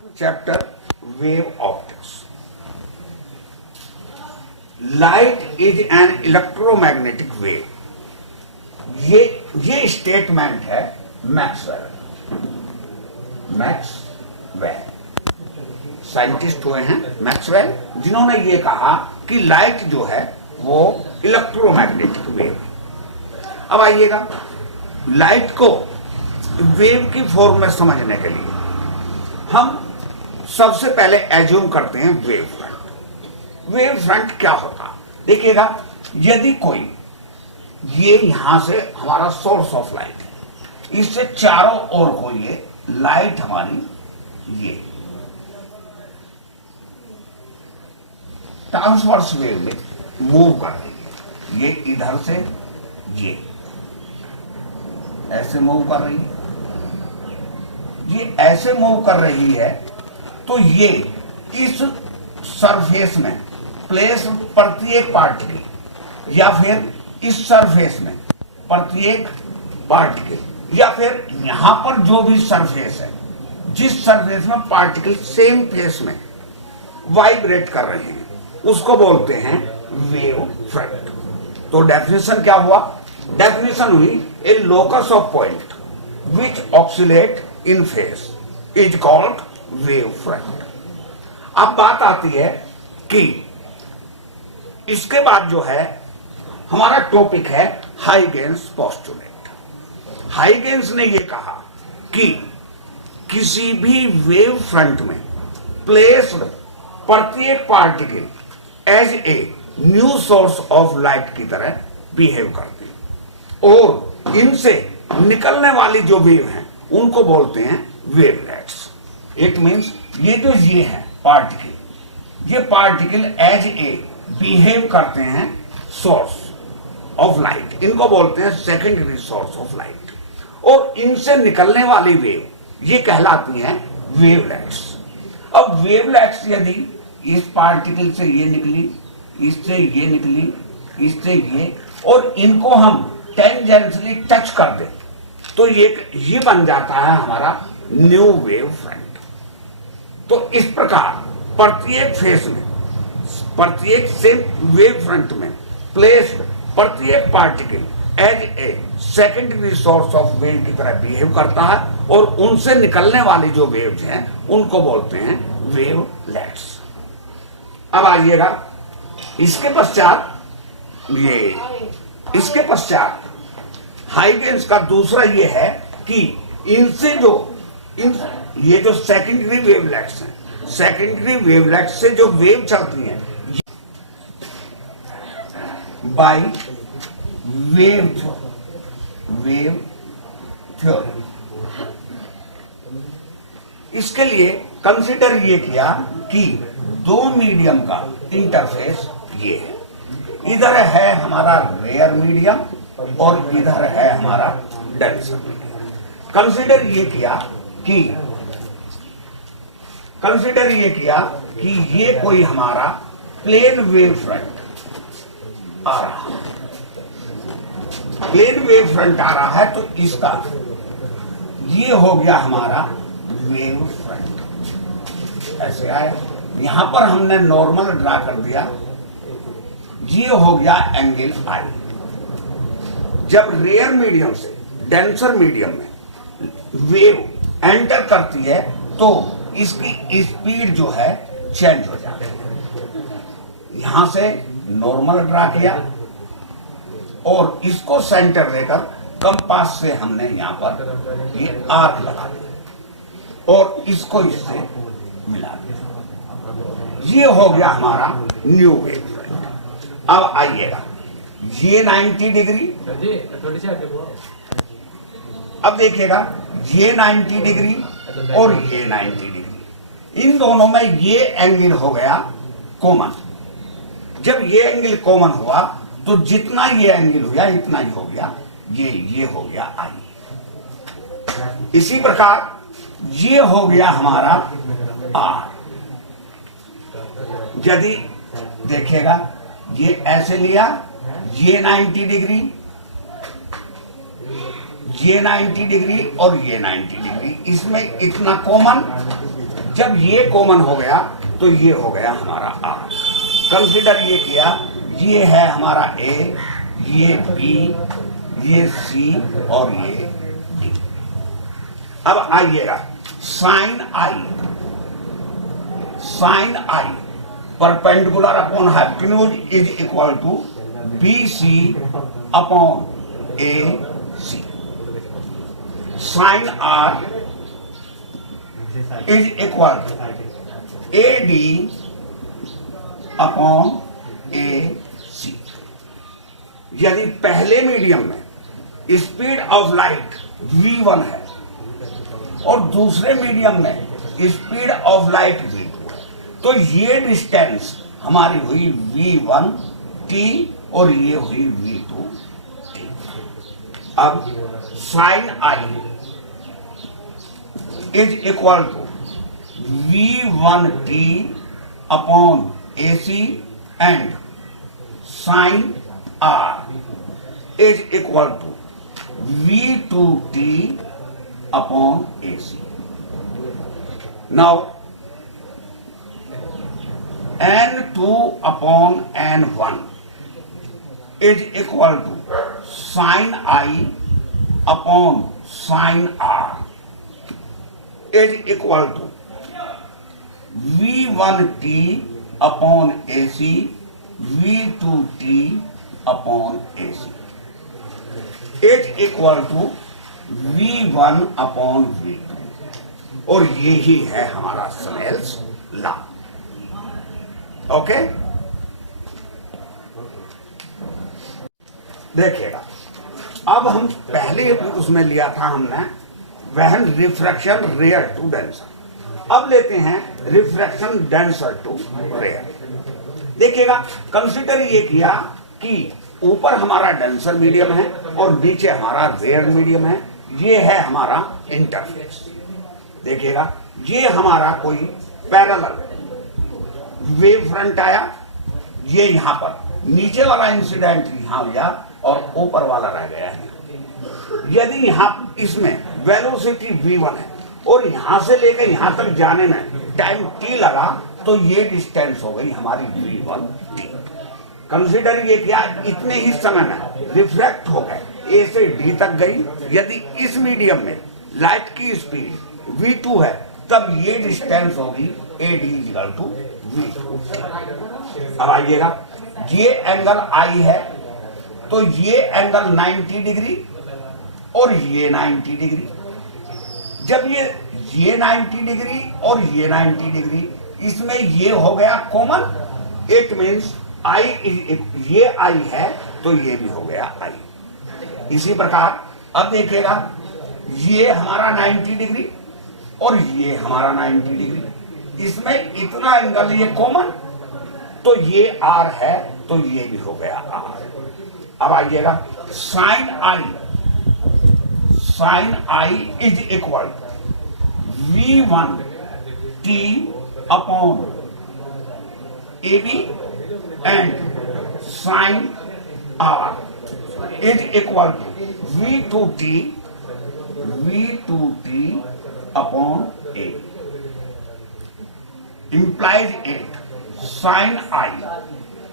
chapter wave optics. Light is an electromagnetic wave. ये statement है Maxwell scientist हुए हैं मैक्सवेल, जिन्होंने ये कहा कि लाइट जो है वो इलेक्ट्रोमैग्नेटिक वेव। अब आइएगा, लाइट को वेव की फॉर्म में समझने के लिए हम सबसे पहले एज्यूम करते हैं वेव फ्रंट। वेव फ्रंट क्या होता, देखिएगा, यदि कोई ये यहां से हमारा सोर्स ऑफ लाइट है, इससे चारों ओर को ये लाइट हमारी ये ट्रांसवर्स वेव में मूव कर रही है, ये इधर से ये ऐसे मूव कर रही है, ये ऐसे मूव कर रही है, तो ये इस सरफेस में प्लेस प्रत्येक पार्टिकल या फिर इस सरफेस में प्रत्येक पार्टिकल या फिर यहां पर जो भी सरफेस है, जिस सरफेस में पार्टिकल सेम प्लेस में वाइब्रेट कर रहे हैं, उसको बोलते हैं वेव फ्रंट। तो डेफिनेशन क्या हुआ, डेफिनेशन हुई a locus of point which oscillate in phase is called wave front. अब बात आती है कि इसके बाद जो है हमारा टॉपिक है हाइगेन्स पोस्टुलेट। हाइगेन्स ने यह कहा कि किसी भी वेव फ्रंट में प्लेस्ड प्रत्येक particle as a new source of light की तरह बिहेव करते हैं और इनसे निकलने वाली जो वेव हैं उनको बोलते हैं वेवलेट्स। इट मींस ये जो ये है पार्टिकल, ये पार्टिकल एज ए बिहेव करते हैं सोर्स ऑफ लाइट, इनको बोलते हैं सेकेंडरी सोर्स ऑफ लाइट, और इनसे निकलने वाली वेव ये कहलाती हैं वेवलेट्स। अब वेवलेट्स यदि इस पार्टिकल से ये निकली, इससे ये निकली, इससे ये, और इनको हम टेंजेंशियली टच कर दें तो ये बन जाता है हमारा न्यू वेव फ्रंट। तो इस प्रकार प्रत्येक फेस में, प्रत्येक सेम वेव फ्रंट में प्लेस्ड प्रत्येक particle as a secondary source of wave की तरह बिहेव करता है और उनसे निकलने वाली जो वेव्स हैं उनको बोलते हैं वेवलेट्स। अब आइएगा, इसके पश्चात हाइगेन्स का दूसरा ये है कि इनसे जो ये जो सेकेंडरी वेवलेट्स हैं, सेकेंडरी वेवलेट्स से जो वेव चलती हैं बाय वेव थ्योरी, इसके लिए कंसिडर ये किया कि दो मीडियम का इंटरफेस ये है, इधर है हमारा रेयर मीडियम और इधर है हमारा डेंसर मीडियम। कंसिडर ये किया कि ये कोई हमारा प्लेन वेव फ्रंट आ रहा है, प्लेन वेव फ्रंट आ रहा है, तो इसका ये हो गया हमारा वेव फ्रंट, ऐसे आया। यहां पर हमने नॉर्मल ड्रा कर दिया, ये हो गया एंगल आई। जब रेयर मीडियम से डेंसर मीडियम में वेव एंटर करती है तो इसकी स्पीड जो है चेंज हो जाती है। यहां से नॉर्मल ड्रा किया और इसको सेंटर लेकर कंपास से हमने यहां पर ये आर्क लगा दिया और इसको इससे मिला दिया, ये हो गया हमारा न्यू वेव फ्रंट। अब आइएगा, ये 90 डिग्री, अब देखिएगा ये 90 डिग्री और ये 90 डिग्री, इन दोनों में ये एंगल हो गया कॉमन। जब ये एंगल कॉमन हुआ तो जितना ये एंगल हुआ इतना ही हो गया, ये हो गया आई। इसी प्रकार ये हो गया हमारा आर। यदि देखिएगा ये ऐसे लिया, ये 90 डिग्री, ये 90 डिग्री और ये 90 डिग्री, इसमें इतना कॉमन, जब ये कॉमन हो गया तो ये हो गया हमारा आर। कंसिडर ये किया, ये है हमारा ए, ये बी, ये सी और ये डी। अब आइएगा sine I, sine I perpendicular upon hypotenuse is equal to B C upon A C. Sine R is equal to A D upon A C. यदि पहले मीडियम में स्पीड ऑफ लाइट v1 है और दूसरे medium में speed of light v2 है, तो ये डिस्टेंस हमारी हुई v1 t और ये हुई v2 t। अब sine I is equal to v1 t upon AC and sin R is equal to V2T upon AC. Now N2 upon N1 is equal to sin I upon sin R is equal to V1T upon AC V2T upon AC is equal to V1 upon V2 और ये ही है हमारा Snell's law. Okay, देखिएगा अब हम पहले उसमें लिया था हमने when refraction rare to denser, अब लेते हैं रिफ्रैक्शन डेंसर टू रेयर। देखिएगा कंसीडर ये किया कि ऊपर हमारा डेंसर मीडियम है और नीचे हमारा रेयर मीडियम है, ये है हमारा इंटरफेस। देखिएगा ये हमारा कोई पैरेलल वेव फ्रंट आया, ये यहां पर नीचे वाला इंसिडेंट यहां गया और ऊपर वाला रह गया है। यदि यहां इसमें वेलोसिटी v1 है और यहां से लेकर यहां तक जाने में टाइम t लगा, तो ये डिस्टेंस हो गई हमारी v1 t। कंसीडर ये किया इतने ही समय में रिफ्रैक्ट हो गए, a से d तक गई। यदि इस मीडियम में लाइट की स्पीड v2 है, तब ये डिस्टेंस होगी ad इक्वल टू v2। अब आइएगा ये एंगल I है, तो ये एंगल 90 डिग्री और ये 90 डिग्री। जब ये 90 डिग्री और ये 90 डिग्री, इसमें ये हो गया कॉमन, इट मीन्स I ये I है तो ये भी हो गया I। इसी प्रकार अब देखिएगा ये हमारा 90 डिग्री और ये हमारा 90 डिग्री, इसमें इतना एंगल ये कॉमन, तो ये R है तो ये भी हो गया R। अब आइएगा sine I is equal V1 T upon AB and sine R is equal to V2T upon A। implies it sin I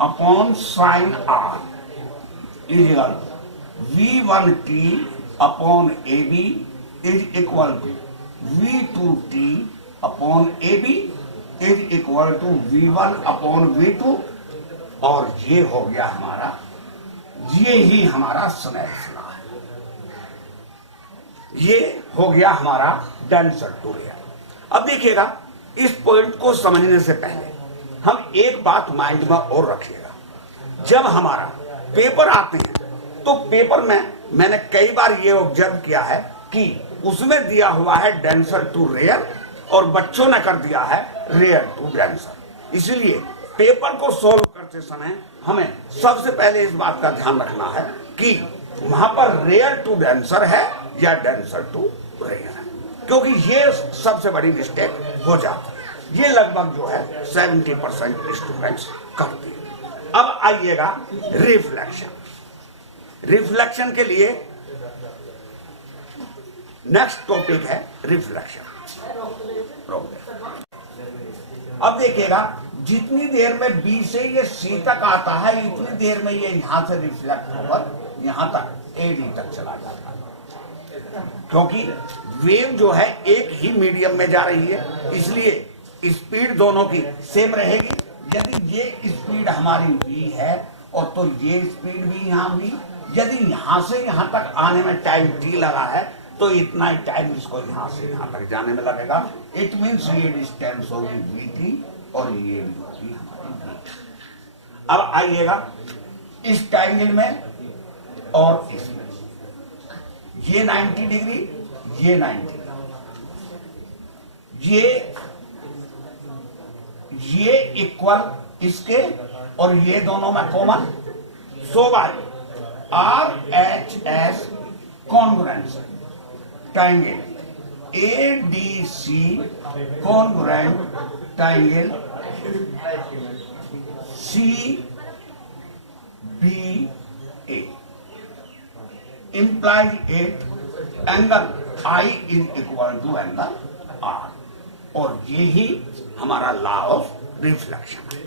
upon sin R is equal to V1T upon AB is equal to V2T upon AB is equal to V1 upon V2, और ये हो गया हमारा, ये ही हमारा Snell's law है। ये हो गया हमारा डेंसर टू रेयर। अब देखिएगा इस पॉइंट को समझने से पहले हम एक बात माइंड में और रखिएगा, जब हमारा पेपर आते हैं तो पेपर में मैंने कई बार ये ऑब्जर्व किया है कि उसमें दिया हुआ है डेंसर टू रेयर और बच्चों ने कर दिया है रेयर टू डेंसर। इसलिए पेपर को सॉल्व करते समय हमें सबसे पहले इस बात का ध्यान रखना है कि वहां पर रेयर टू डेंसर है या डेंसर टू रेयर है, क्योंकि ये सबसे बड़ी मिस्टेक हो जाती है। ये लगभग जो है 70% स्टूडेंट्स करते हैं। अब आइएगा रिफ्लेक्शन। रिफ्लेक्शन के लिए नेक्स्ट टॉपिक है रिफ्लेक्शन। अब देखिएगा जितनी देर में बी से ये सी तक आता है इतनी देर में ये यहां से रिफ्लेक्ट होकर यहां तक एडी तक चला जाता है, क्योंकि वेव जो है एक ही मीडियम में जा रही है, इसलिए स्पीड दोनों की सेम रहेगी। यदि ये स्पीड हमारी v है और तो ये स्पीड भी यहाँ v, यदि यहां से यहां तक आने में टाइम t लगा है तो इतना ही टाइम इसको यहां से यहां तक जाने में लगेगा। इट मीन्स ये डिस्टेंस होगी vt और ये भी होगी हमारी v। अब आइएगा इस ट्रायंगल में और इसमें, ये 90 डिग्री, ये 90 डिग्री, ये इक्वल इसके और ये दोनों में common, so by R H S congruence triangle A D C congruent triangle C B A implies it angle I is equal to angle R, और ये ही हमारा लॉ ऑफ रिफ्लेक्शन है।